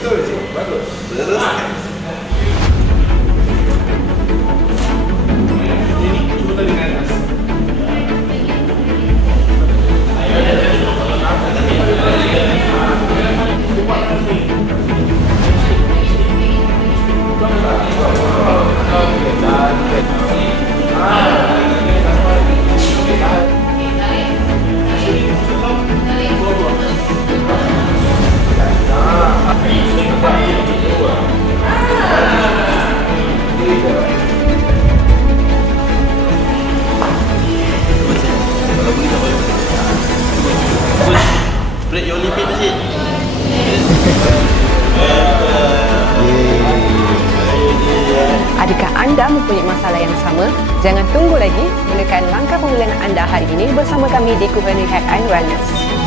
betul je. Bagus. Teruskan. Ini cuba tarik ke atas. Break your lipid sikit. Adakah anda mempunyai masalah yang sama? Jangan tunggu lagi. Mulakan langkah pemulihan anda hari ini bersama kami di Kuhani Health and Wellness.